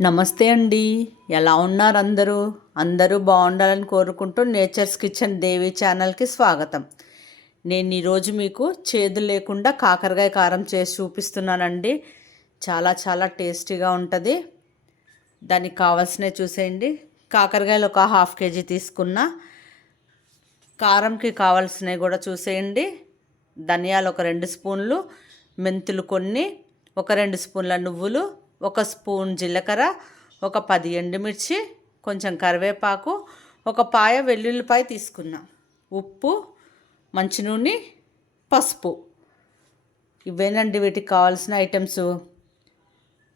నమస్తే అండి. ఎలా ఉన్నారు అందరూ? అందరూ బాగుండాలని కోరుకుంటూ నేచర్స్ కిచెన్ దేవి ఛానల్కి స్వాగతం. నేను ఈరోజు మీకు చేదు లేకుండా కాకరకాయ కారం చేసి చూపిస్తున్నానండి. చాలా చాలా టేస్టీగా ఉంటుంది. దానికి కావాల్సినవి చూసేయండి. కాకరకాయలు ఒక హాఫ్ కేజీ తీసుకున్న. కారంకి కావాల్సినవి కూడా చూసేయండి. ధనియాలు ఒక రెండు స్పూన్లు. మెంతులు కొన్ని. ఒక రెండు స్పూన్ల నువ్వులు. ఒక స్పూన్ జీలకర్ర ఒక పది ఎండుమిర్చి కొంచెం కరివేపాకు ఒక పాయ వెల్లుల్లిపాయ తీసుకున్నా. ఉప్పు మంచి నూనె పసుపు. ఇవేనండి వీటికి కావాల్సిన ఐటమ్స్.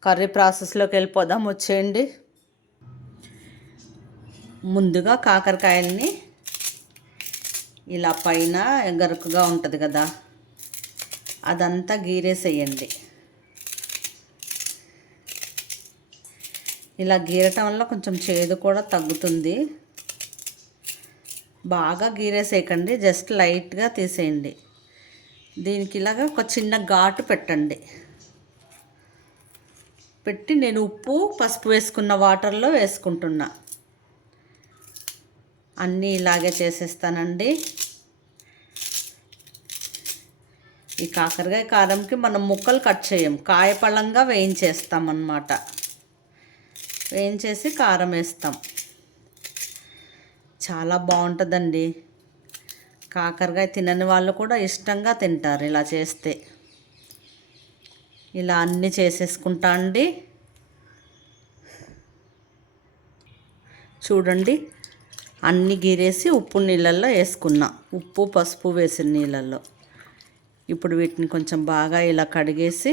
కర్రీ ప్రాసెస్లోకి వెళ్ళిపోదాం వచ్చేయండి. ముందుగా కాకరకాయల్ని ఇలా పైన గరుకుగా ఉంటుంది కదా అదంతా గీరేసేయండి. ఇలా గీరటం వల్ల కొంచెం చేదు కూడా తగ్గుతుంది. బాగా గీరేసేయకండి. జస్ట్ లైట్గా తీసేయండి. దీనికి ఇలాగ ఒక చిన్న ఘాటు పెట్టండి. పెట్టి నేను ఉప్పు పసుపు వేసుకున్న వాటర్లో వేసుకుంటున్నా. అన్నీ ఇలాగే చేసేస్తానండి. ఈ కాకరకాయ కారంకి మనం ముక్కలు కట్ చేయం. కాయపళ్ళంగా వేయించేస్తామన్నమాట. వేయించేసి కారం వేస్తాం. చాలా బాగుంటుందండి. కాకరకాయ తినని వాళ్ళు కూడా ఇష్టంగా తింటారు ఇలా చేస్తే. ఇలా అన్నీ చేసేసుకుంటా అండి. చూడండి అన్నీ గీరేసి ఉప్పు నీళ్ళల్లో వేసుకున్నా. ఉప్పు పసుపు వేసిన నీళ్ళల్లో. ఇప్పుడు వీటిని కొంచెం బాగా ఇలా కడిగేసి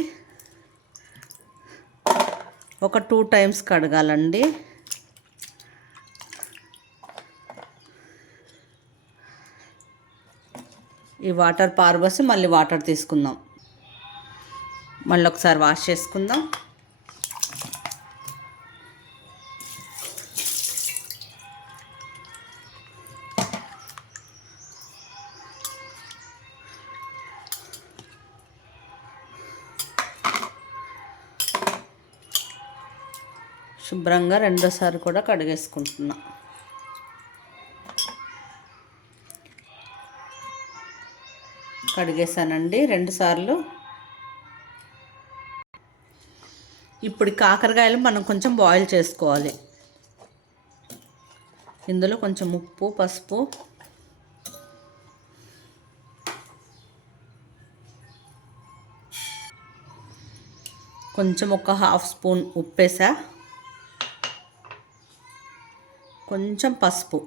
ఒక టూ టైమ్స్ కడగాలండి. ఈ వాటర్ పారబోసి మళ్ళీ వాటర్ తీసుకుందాం. మళ్ళీ ఒకసారి వాష్ చేసుకుందాం. శుభ్రంగా రెండోసారి కూడా కడిగేసుకుంటున్నా. కడిగేసానండి రెండుసార్లు. ఇప్పుడు కాకరకాయలు మనం కొంచెం బాయిల్ చేసుకోవాలి. ఇందులో కొంచెం ఉప్పు పసుపు. కొంచెం ఒక హాఫ్ స్పూన్ ఉప్పేసా. కొంచెం పసుపు.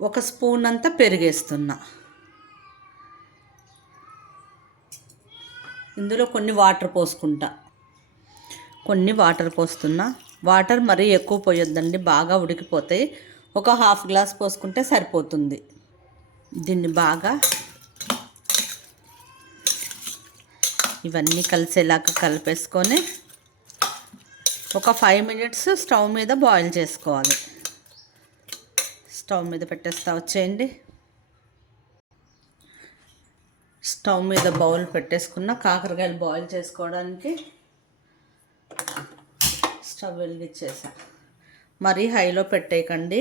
ఒక స్పూన్ అంతా పెరిగేస్తున్నా. ఇందులో కొన్ని వాటర్ పోసుకుంటా. కొన్ని వాటర్ పోస్తున్నా. వాటర్ మరీ ఎక్కువ పోయొద్దండి బాగా ఉడికిపోతాయి. ఒక హాఫ్ గ్లాస్ పోసుకుంటే సరిపోతుంది. దీన్ని బాగా ఇవన్నీ కలిసేలాగా కలిపేసుకొని ఒక ఫైవ్ మినిట్స్ స్టవ్ మీద బాయిల్ చేసుకోవాలి. స్టవ్ మీద పెట్టేస్తా వచ్చేయండి. స్టవ్ మీద బౌల్ పెట్టేసుకున్న కాకరకాయలు బాయిల్ చేసుకోవడానికి స్టవ్ వెలిగించేసా. మరీ హైలో పెట్టేయకండి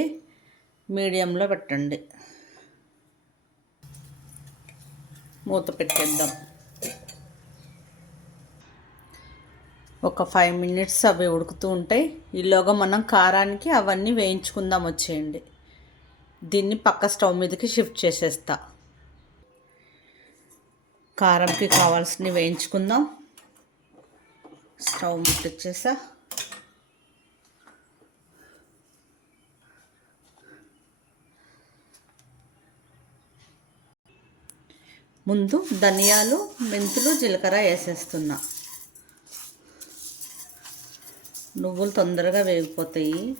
మీడియంలో పెట్టండి. మూత పెట్టేద్దాం. ఒక ఫైవ్ మినిట్స్ అవి ఉడుకుతూ ఉంటాయి ఈలోగా మనం కారానికి అవన్నీ వేయించుకుందాం వచ్చేయండి. దీన్ని పక్క స్టవ్ మీదకి షిఫ్ట్ చేసేస్తా. కారంకి కావాల్సినవి వేయించుకుందాం. స్టవ్ ముట్టించేసా ముందు ధనియాలు మెంతులు జీలకర్ర వేసేస్తున్నా. నువ్వులు తొందరగా వేగిపోతాయి.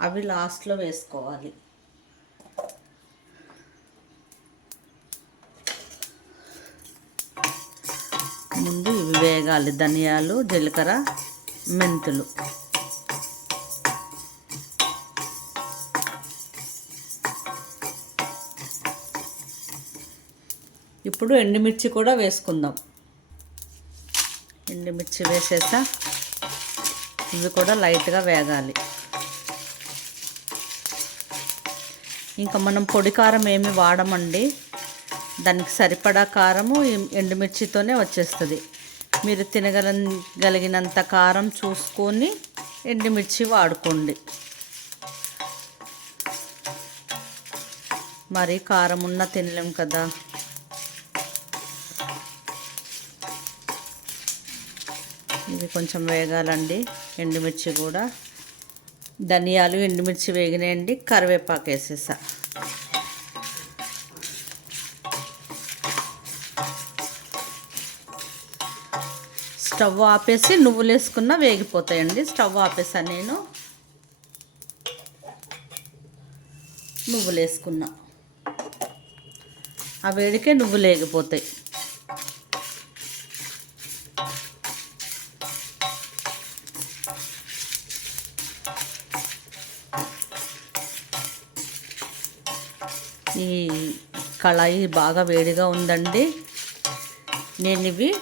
అవి లాస్ట్లో వేసుకోవాలి. ముందు ఇవి వేగాలి. ధనియాలు జీలకర్ర మెంతులు. ఇప్పుడు ఎండుమిర్చి కూడా వేసుకుందాం. ఎండుమిర్చి వేసేసా? ఇవి కూడా లైట్గా వేగాలి. ఇంకా మనం పొడి కారం ఏమి వాడమండి. దానికి సరిపడా కారము ఎండుమిర్చితోనే వచ్చేస్తుంది. మీరు తినగల గలిగినంత కారం చూసుకొని ఎండుమిర్చి వాడుకోండి. మరి కారం ఉన్న తినలేం కదా. ఇది కొంచెం వేగాలండి. ఎండుమిర్చి కూడా. ధనియాలు ఎండుమిర్చి వేగినాయండి. కరివేపాకు వేసేసా. స్టవ్ ఆపేసి నువ్వులు వేసుకున్నా వేగిపోతాయండి. స్టవ్ ఆపేసాను నేను. నువ్వులు వేసుకున్నా. ఆ వేడికే నువ్వులు వేగిపోతాయి ఈ కళాయి బాగా వేడిగా ఉందండి. నేను ఇవి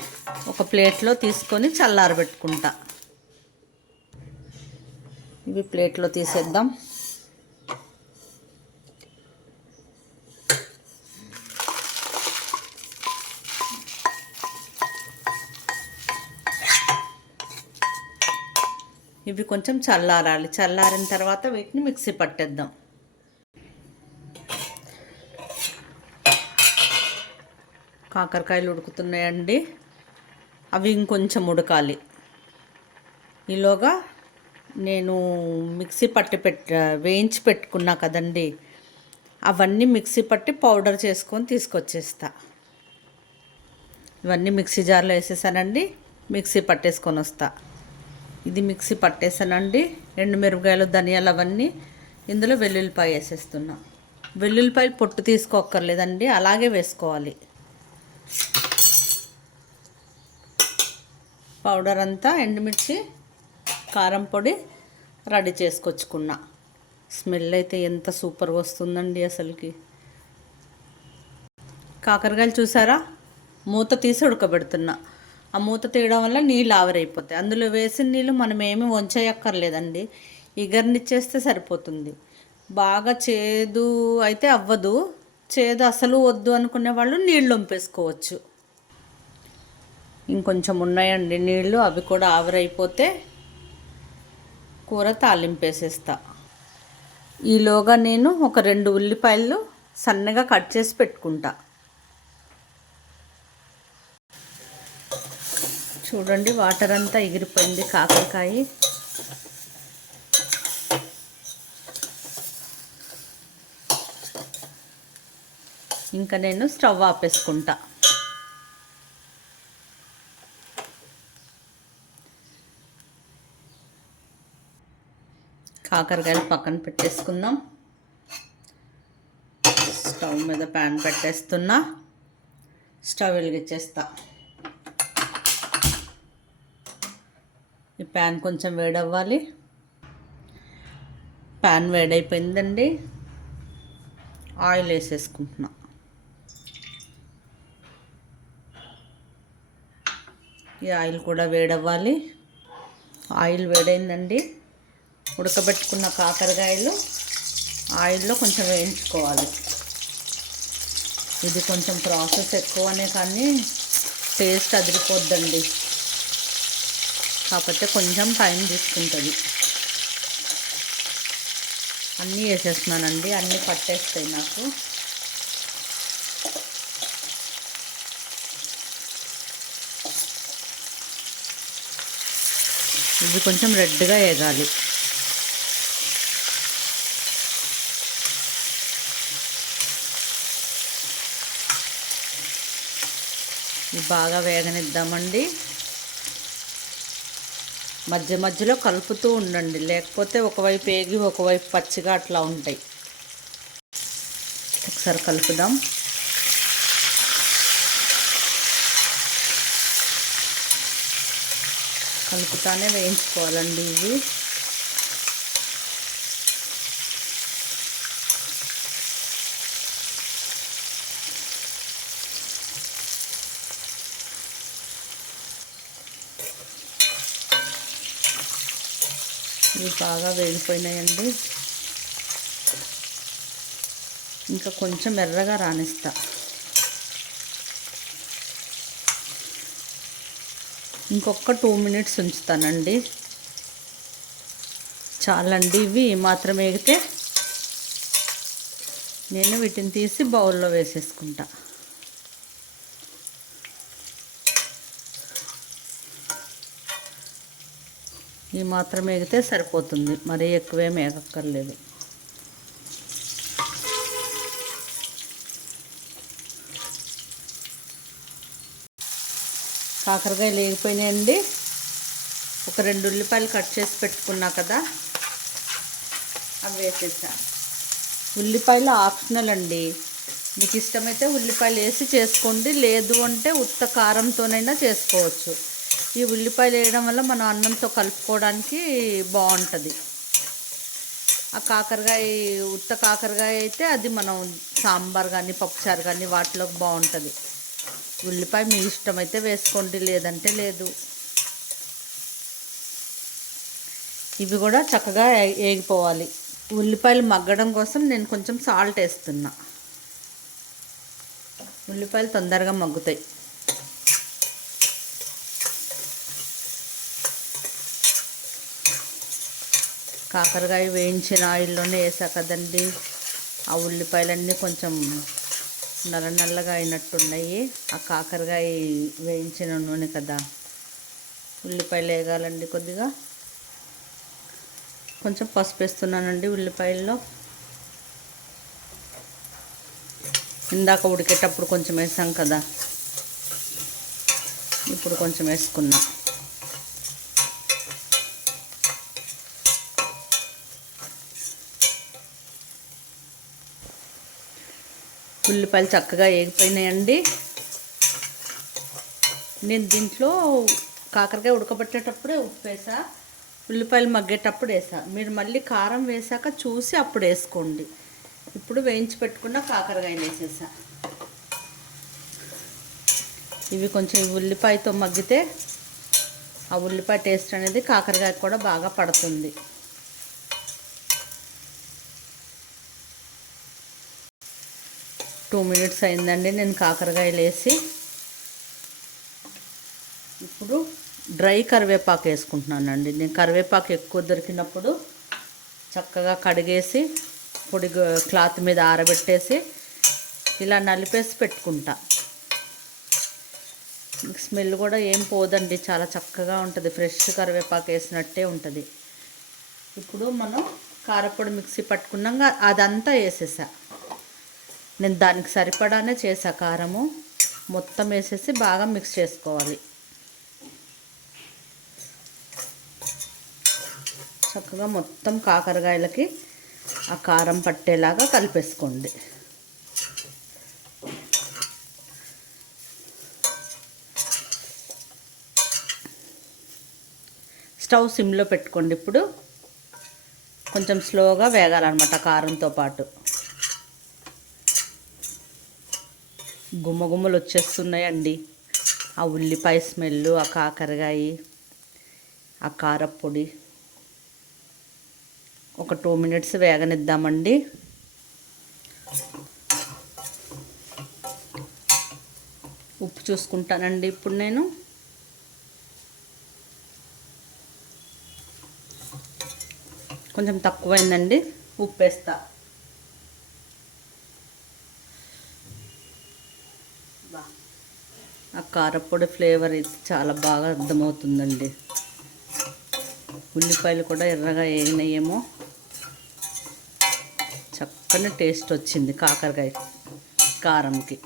ఒక ప్లేట్లో తీసుకొని చల్లారబెట్టుకుంటా. ఇవి ప్లేట్లో తీసేద్దాం. ఇవి కొంచెం చల్లారాలి. చల్లారిన తర్వాత వీటిని మిక్సీ పట్టేద్దాం. కాకరకాయలు ఉడుకుతున్నాయండి. అవి ఇంకొంచెం ఉడకాలి. ఈలోగా నేను మిక్సీ పట్టి పెట్ట వేయించి పెట్టుకున్నా కదండి. అవన్నీ మిక్సీ పట్టి పౌడర్ చేసుకొని తీసుకొచ్చేస్తా. ఇవన్నీ మిక్సీ జార్లో వేసేసానండి. మిక్సీ పట్టేసుకొని వస్తా. ఇది మిక్సీ పట్టేసానండి. రెండు మిరపకాయలు ధనియాలు అవన్నీ ఇందులో వెల్లుల్లిపాయ వేసేస్తున్నా. వెల్లుల్లిపాయ పొట్టు తీసుకోక్కర్లేదండి. అలాగే వేసుకోవాలి. పౌడర్ అంతా ఎండుమిర్చి కారం పొడి రెడీ చేసుకొచ్చుకున్నా. స్మెల్ అయితే ఎంత సూపర్గా వస్తుందండి అసలుకి. కాకరకాయలు చూసారా? మూత తీసి ఉడకబెడుతున్నా. ఆ మూత తీయడం వల్ల నీళ్ళు ఆవిరైపోతాయి. అందులో వేసిన నీళ్ళు మనం ఏమి వంచేయక్కర్లేదండి. ఇగర్నిచ్చేస్తే సరిపోతుంది. బాగా చేదు అయితే అవ్వదు. చేదు అసలు వద్దు అనుకునే వాళ్ళు నీళ్ళు వంపేసుకోవచ్చు. ఇంకొంచెం ఉన్నాయండి నీళ్ళు అవి కూడా ఆవిరైపోతే కూర తాలింపేసేస్తా. ఈలోగా నేను ఒక రెండు ఉల్లిపాయలు సన్నగా కట్ చేసి పెట్టుకుంటా. చూడండి వాటర్ అంతా ఎగిరిపోయింది కాకరకాయ. ఇంకా నేను స్టవ్ ఆపేసుకుంటా. కాకరకాయలు పక్కన పెట్టేసుకుందాం. స్టవ్ మీద ప్యాన్ పెట్టేస్తున్నా. స్టవ్ వెలిగించేస్తా. ఈ ప్యాన్ కొంచెం వేడవ్వాలి. ప్యాన్ వేడైపోయిందండి. ఆయిల్ వేసేసుకుంటున్నా. ఈ ఆయిల్ కూడా వేడవ్వాలి. ఆయిల్ వేడైందండి. ఉడకబెట్టుకున్న కాకరకాయలు ఆయిల్లో కొంచెం వేయించుకోవాలి. ఇది కొంచెం ప్రాసెస్ ఎక్కువనే కానీ టేస్ట్ అదిరిపోద్దండి. కాకపోతే కొంచెం టైం తీసుకుంటుంది. అన్నీ వేసేస్తున్నానండి. అన్నీ పట్టేస్తాయి నాకు. ఇది కొంచెం రెడ్గా వేగాలి. ఇది బాగా వేగనిద్దామండి. మధ్య మధ్యలో కలుపుతూ ఉండండి. లేకపోతే ఒకవైపు వేగి ఒకవైపు పచ్చిగా అట్లా ఉంటాయి. ఒకసారి కలుపుదాం. కలుపుతానే వేయించుకోవాలండి ఇవి. ఇవి బాగా వేగిపోయినాయండి. ఇంకా కొంచెం ఎర్రగా రాణిస్తా ఇంకొక టూ మినిట్స్ ఉంచుతానండి. చాలండి ఇవి మాత్రం ఎగితే నేను వీటిని తీసి బౌల్లో వేసేసుకుంటా. ఈ మాత్రం ఎగితే సరిపోతుంది. మరీ ఎక్కువేం వేగక్కర్లేదు కాకరకాయలు వేగిపోయినాయండి ఒక రెండు ఉల్లిపాయలు కట్ చేసి పెట్టుకున్నా కదా అవి వేసేసాను ఉల్లిపాయలు ఆప్షనల్ అండి. మీకు ఇష్టమైతే ఉల్లిపాయలు వేసి చేసుకోండి లేదు అంటే ఉత్త కారంతోనైనా చేసుకోవచ్చు. ఈ ఉల్లిపాయలు వేయడం వల్ల మనం అన్నంతో కలుపుకోవడానికి బాగుంటుంది. ఆ కాకరకాయ ఉత్త కాకరకాయ అయితే అది మనం సాంబార్ కానీ పప్పుచారు కానీ వాటిలోకి బాగుంటుంది. ఉల్లిపాయ మీ ఇష్టమైతే వేసుకోండి లేదంటే లేదు. ఇవి కూడా చక్కగా ఏ- ఉల్లిపాయలు మగ్గడం కోసం నేను కొంచెం సాల్ట్ వేస్తున్నా. ఉల్లిపాయలు తొందరగా మగ్గుతాయి. కాకరకాయ వేయించిన ఆయిల్లోనే వేసా కదండి. ఆ ఉల్లిపాయలన్నీ కొంచెం నల్ల నల్లగా అయినట్టున్నాయి. ఆ కాకరకాయ వేయించిన నూనె కదా. ఉల్లిపాయలు వేగాలండి కొద్దిగా. కొంచెం పసుపు వేస్తున్నానండి ఉల్లిపాయల్లో. ఇందాక ఉడికేటప్పుడు కొంచెం వేసాం కదా. ఇప్పుడు కొంచెం వేసుకున్నాం. ఉల్లిపాయలు చక్కగా వేగిపోయినాయండి నేను దీంట్లో కాకరకాయ ఉడకబెట్టేటప్పుడే ఉప్పు వేసా ఉల్లిపాయలు మగ్గేటప్పుడు వేసా. మీరు మళ్ళీ కారం వేసాక చూసి అప్పుడు వేసుకోండి. ఇప్పుడు వేయించి పెట్టుకున్న కాకరకాయలు వేసేసా. ఇవి కొంచెం ఉల్లిపాయతో మగ్గితే ఆ ఉల్లిపాయ టేస్ట్ అనేది కాకరకాయ కూడా బాగా పడుతుంది. టూ మినిట్స్ అయిందండి నేను కాకరకాయలు వేసి ఇప్పుడు డ్రై కరివేపాకు వేసుకుంటున్నానండి. నేను కరివేపాకు ఎక్కువ దొరికినప్పుడు చక్కగా కడిగేసి పొడి క్లాత్ మీద ఆరబెట్టేసి ఇలా నలిపేసి పెట్టుకుంటా. స్మెల్ కూడా ఏం పోదండి చాలా చక్కగా ఉంటుంది. ఫ్రెష్ కరివేపాకు వేసినట్టే ఉంటుంది. ఇప్పుడు మనం కారపొడి మిక్సీ పట్టుకున్నాక అదంతా వేసేసా. నేను దానికి సరిపడానే చేసా కారము. మొత్తం వేసేసి బాగా మిక్స్ చేసుకోవాలి. చక్కగా మొత్తం కాకరకాయలకి ఆ కారం పట్టేలాగా కలిపేసుకోండి. స్టవ్ సిమ్లో పెట్టుకోండి ఇప్పుడు. కొంచెం స్లోగా వేగాలన్నమాట కారంతో పాటు. గుమ్మగుమ్మలు వచ్చేస్తున్నాయండి. ఆ ఉల్లిపాయ స్మెల్ ఆ కాకరకాయ ఆ కారపొడి. ఒక టూ మినిట్స్ వేగనిద్దామండి. ఉప్పు చూసుకుంటానండి ఇప్పుడు నేను. కొంచెం తక్కువైందండి. ఉప్పు వేస్తా బా. ఆ కారపొడి ఫ్లేవర్ అయితే చాలా బాగా అర్థమవుతుందండి. ఉల్లిపాయలు కూడా ఎర్రగా వేగినాయేమో చక్కని టేస్ట్ వచ్చింది కాకరకాయ కారంకి.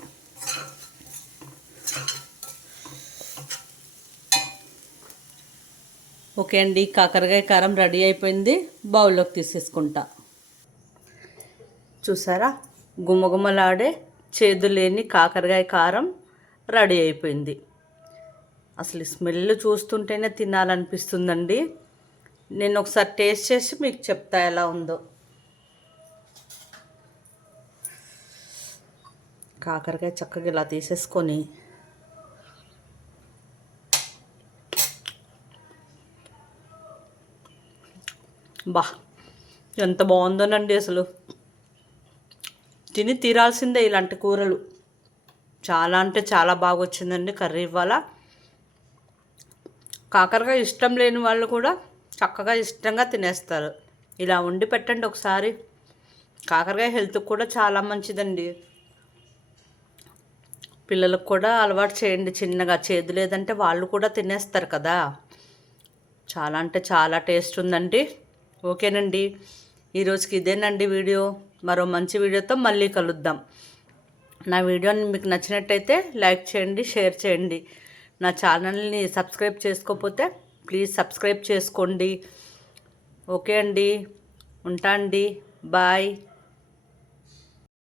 ఓకే అండి కాకరకాయ కారం రెడీ అయిపోయింది. బౌల్లోకి తీసేసుకుంటా. చూసారా? గుమ్మగుమ్మలాడే చేదు లేని కాకరకాయ కారం. రెడీ అయిపోయింది. అసలు స్మెల్ చూస్తుంటేనే తినాలనిపిస్తుందండి. నేను ఒకసారి టేస్ట్ చేసి మీకు చెప్తా ఎలా ఉందో. కాకరకాయ చక్కగా ఇలా తీసేసుకొని బా ఎంత బాగుందోనండి అసలు. తిని తీరాల్సిందే ఇలాంటి కూరలు. చాలా అంటే చాలా బాగా వచ్చిందండి కర్రీ ఇవాళ. కాకరకాయ ఇష్టం లేని వాళ్ళు కూడా చక్కగా ఇష్టంగా తినేస్తారు. ఇలా వండి పెట్టండి ఒకసారి. కాకరకాయ హెల్త్కి కూడా చాలా మంచిదండి. పిల్లలకు కూడా అలవాటు చేయండి చిన్నగా. చేదు లేదంటే వాళ్ళు కూడా తినేస్తారు కదా. చాలా అంటే చాలా టేస్ట్ ఉందండి. ఓకేనండి. ఈరోజుకి ఇదేనండి వీడియో. మరో మంచి వీడియోతో మళ్ళీ కలుద్దాం. నా వీడియోని మీకు నచ్చినట్టయితే లైక్ చేయండి షేర్ చేయండి. నా ఛానల్ని సబ్స్క్రైబ్ చేసుకోకపోతే ప్లీజ్ సబ్స్క్రైబ్ చేసుకోండి. ఓకే అండి. ఉంటా అండి. బాయ్.